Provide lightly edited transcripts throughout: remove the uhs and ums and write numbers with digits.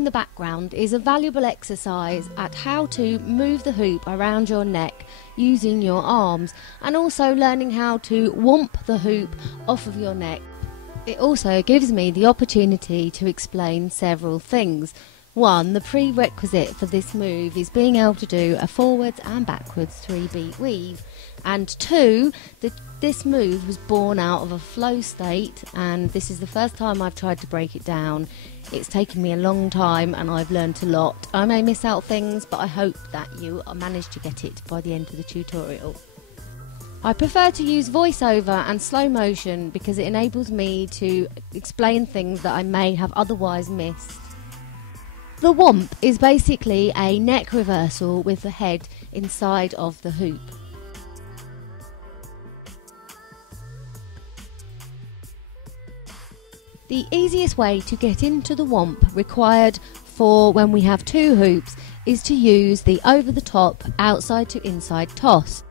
in the background is a valuable exercise at how to move the hoop around your neck using your arms, and also learning how to womp the hoop off of your neck. It also gives me the opportunity to explain several things. One, the prerequisite for this move is being able to do a forwards and backwards 3-beat weave. And two, this move was born out of a flow state, and this is the first time I've tried to break it down. It's taken me a long time and I've learned a lot. I may miss out things, but I hope that you manage to get it by the end of the tutorial. I prefer to use voiceover and slow motion because it enables me to explain things that I may have otherwise missed. The womp is basically a neck reversal with the head inside of the hoop. The easiest way to get into the womp required for when we have two hoops is to use the over the top outside to inside toss.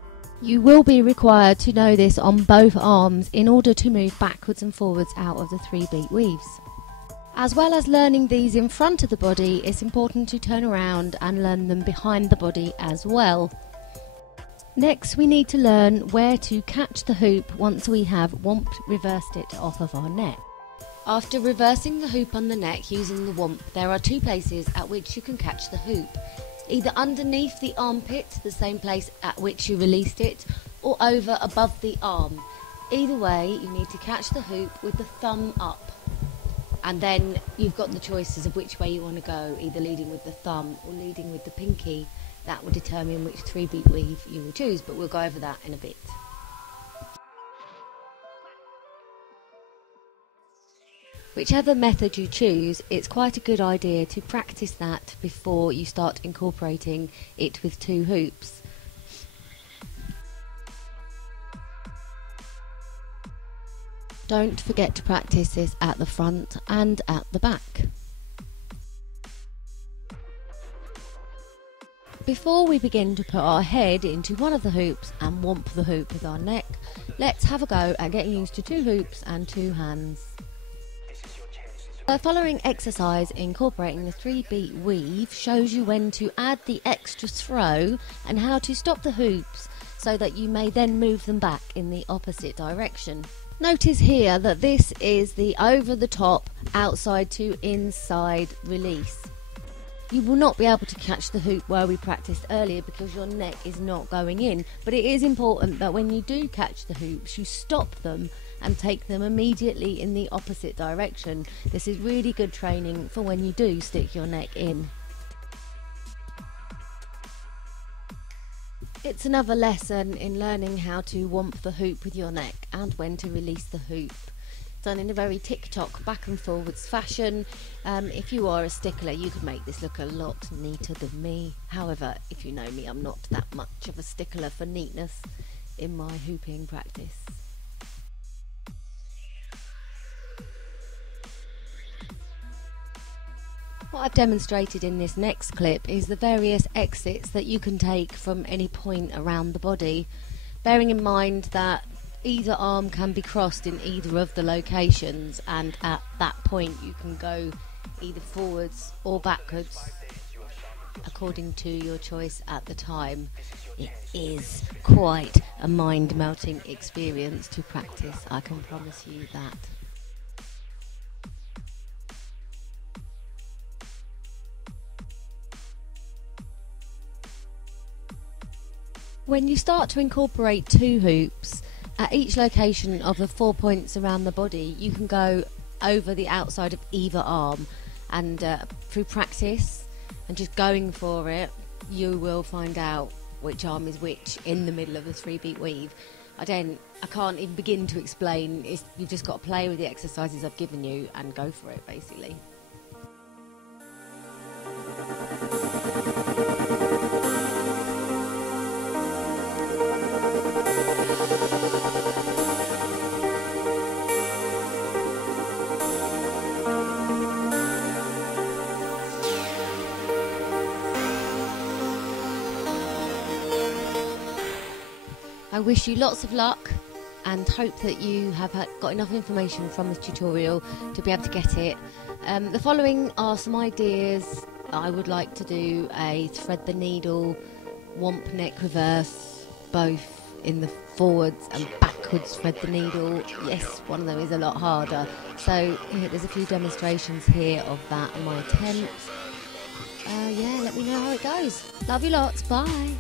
You will be required to know this on both arms in order to move backwards and forwards out of the 3-beat weaves. As well as learning these in front of the body, it's important to turn around and learn them behind the body as well. Next, we need to learn where to catch the hoop once we have womped reversed it off of our neck. After reversing the hoop on the neck using the womp, there are two places at which you can catch the hoop. Either underneath the armpit, the same place at which you released it, or over above the arm. Either way, you need to catch the hoop with the thumb up. And then you've got the choices of which way you want to go, either leading with the thumb or leading with the pinkie. That will determine which 3-beat weave you will choose, but we'll go over that in a bit. Whichever method you choose, it's quite a good idea to practice that before you start incorporating it with two hoops. Don't forget to practice this at the front and at the back. Before we begin to put our head into one of the hoops and womp the hoop with our neck, let's have a go at getting used to two hoops and two hands. The following exercise incorporating the 3-beat weave shows you when to add the extra throw and how to stop the hoops so that you may then move them back in the opposite direction. Notice here that this is the over the top outside to inside release. You will not be able to catch the hoop where we practiced earlier because your neck is not going in, but it is important that when you do catch the hoops you stop them and take them immediately in the opposite direction. This is really good training for when you do stick your neck in. It's another lesson in learning how to womp the hoop with your neck and when to release the hoop. Done in a very tick-tock back and forwards fashion. If you are a stickler, you could make this look a lot neater than me. However, if you know me, I'm not that much of a stickler for neatness in my hooping practice. What I've demonstrated in this next clip is the various exits that you can take from any point around the body, bearing in mind that either arm can be crossed in either of the locations, and at that point you can go either forwards or backwards according to your choice at the time. It is quite a mind-melting experience to practice, I can promise you that. When you start to incorporate two hoops, at each location of the 4 points around the body, you can go over the outside of either arm, and through practice and just going for it, you will find out which arm is which in the middle of the 3-beat weave. I can't even begin to explain. You've just got to play with the exercises I've given you and go for it, basically. I wish you lots of luck and hope that you have got enough information from this tutorial to be able to get it. The following are some ideas. I would like to do a thread the needle, womp neck reverse, both in the forwards and backwards thread the needle. Yes, one of them is a lot harder. So there's a few demonstrations here of that and my attempts. Yeah, let me know how it goes. Love you lots. Bye.